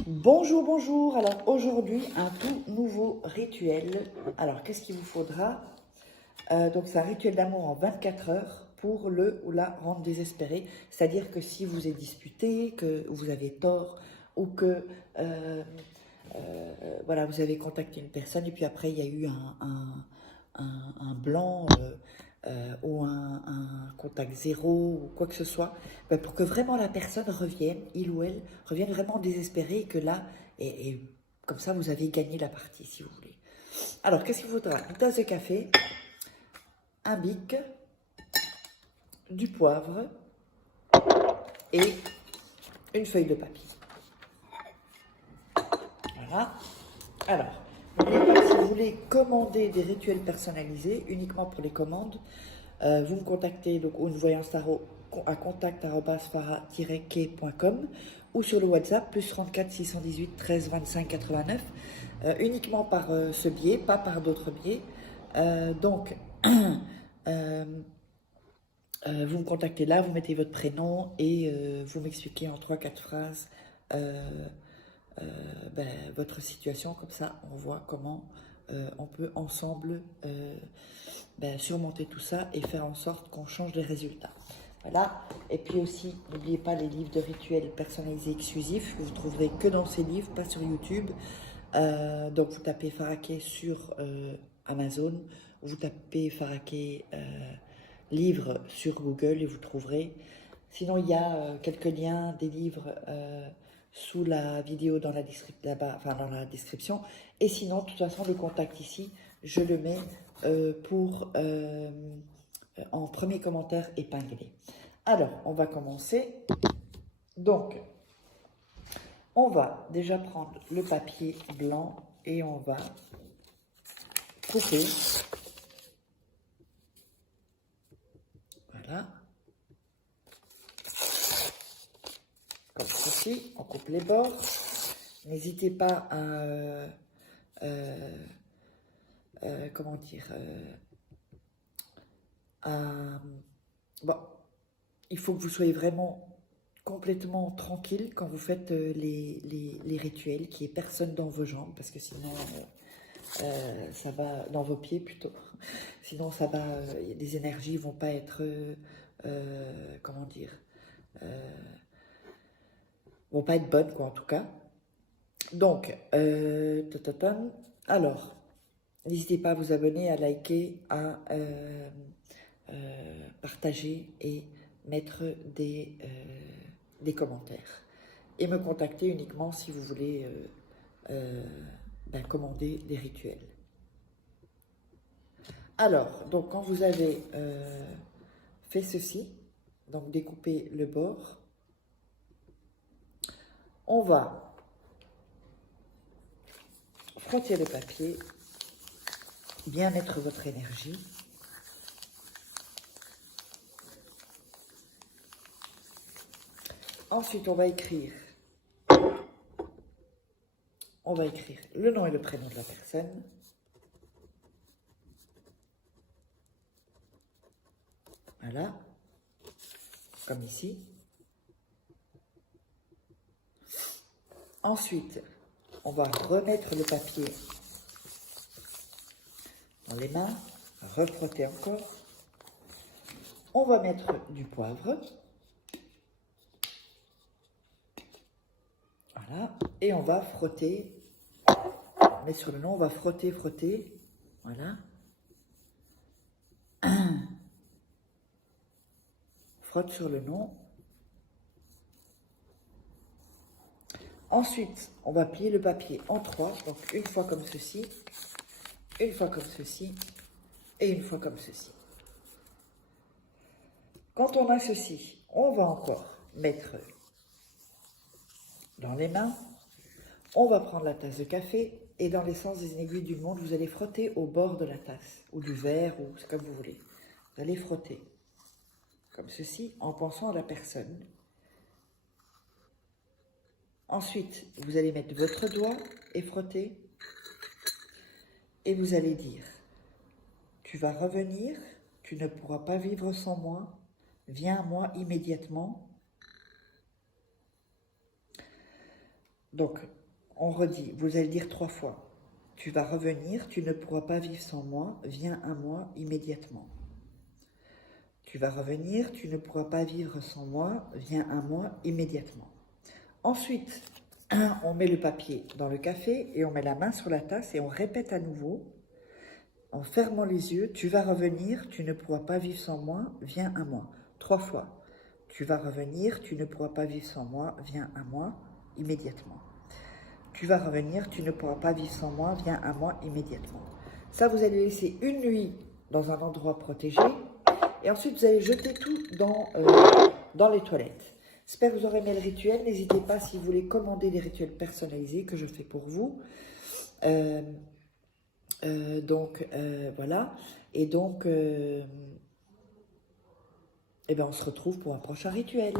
Bonjour, bonjour. Alors aujourd'hui, un tout nouveau rituel. Alors qu'est-ce qu'il vous faudra? Donc c'est un rituel d'amour en 24 heures pour le ou la rendre désespéré. C'est-à-dire que si vous êtes disputé, que vous avez tort ou que voilà, vous avez contacté une personne et puis après il y a eu un blanc ou un contact zéro ou quoi que ce soit, ben, pour que vraiment la personne revienne, il ou elle, revienne vraiment désespérée et que là, et comme ça vous avez gagné la partie si vous voulez. Alors qu'est-ce qu'il faudra? Une tasse de café, un bic, du poivre et une feuille de papier. Voilà. Alors, n'oubliez pas que si vous voulez commander des rituels personnalisés, uniquement pour les commandes, vous me contactez donc une voyance tarot à contact@fara-key.com ou sur le WhatsApp plus 34 618 13 25 89 uniquement par ce biais, pas par d'autres biais. Donc, euh, vous me contactez là, vous mettez votre prénom et vous m'expliquez en 3-4 phrases euh, ben, votre situation, comme ça on voit comment on peut ensemble ben, surmonter tout ça et faire en sorte qu'on change les résultats. Voilà, et puis aussi, n'oubliez pas les livres de rituels personnalisés exclusifs que vous trouverez que dans ces livres, pas sur YouTube. Donc vous tapez Faraké sur Amazon, vous tapez Faraké livre sur Google et vous trouverez. Sinon, il y a quelques liens des livres sous la vidéo dans la, là-bas, enfin, dans la description. Et sinon, de toute façon, le contact ici, je le mets en premier commentaire épinglé. Alors, on va commencer. Donc, on va déjà prendre le papier blanc et on va couper. Voilà. Comme ceci, on coupe les bords. N'hésitez pas à, comment dire, bon, il faut que vous soyez vraiment complètement tranquille quand vous faites les rituels, qu'il n'y ait personne dans vos jambes, parce que sinon, ça va, dans vos pieds plutôt, sinon ça va, les énergies vont pas être, comment dire, vont pas être bonnes, quoi, en tout cas. Donc, alors, n'hésitez pas à vous abonner, à liker, à partager et mettre des commentaires. Et me contacter uniquement si vous voulez ben, commander des rituels. Alors, donc quand vous avez fait ceci, donc découper le bord, on va frotter le papier, bien mettre votre énergie. Ensuite, on va écrire le nom et le prénom de la personne. Voilà, comme ici. Ensuite, on va remettre le papier dans les mains, refrotter encore. On va mettre du poivre. Voilà, et on va frotter. On met sur le nom, on va frotter, frotter. Voilà. Frotte sur le nom. Ensuite, on va plier le papier en 3, donc une fois comme ceci, une fois comme ceci, et une fois comme ceci. Quand on a ceci, on va encore mettre dans les mains, on va prendre la tasse de café, et dans les sens des aiguilles du monde, vous allez frotter au bord de la tasse, ou du verre, ou c'est comme vous voulez. Vous allez frotter, comme ceci, en pensant à la personne. Ensuite, vous allez mettre votre doigt et frotter. Et vous allez dire, tu vas revenir, tu ne pourras pas vivre sans moi, viens à moi immédiatement. Donc, on redit, vous allez dire 3 fois. Tu vas revenir, tu ne pourras pas vivre sans moi, viens à moi immédiatement. Tu vas revenir, tu ne pourras pas vivre sans moi, viens à moi immédiatement. Ensuite, on met le papier dans le café et on met la main sur la tasse et on répète à nouveau, en fermant les yeux, tu vas revenir, tu ne pourras pas vivre sans moi, viens à moi. 3 fois. Tu vas revenir, tu ne pourras pas vivre sans moi, viens à moi immédiatement. Tu vas revenir, tu ne pourras pas vivre sans moi, viens à moi immédiatement. Ça, vous allez laisser une nuit dans un endroit protégé et ensuite vous allez jeter tout dans les toilettes. J'espère que vous aurez aimé le rituel. N'hésitez pas si vous voulez commander des rituels personnalisés que je fais pour vous. Voilà. Et donc, eh ben, on se retrouve pour un prochain rituel.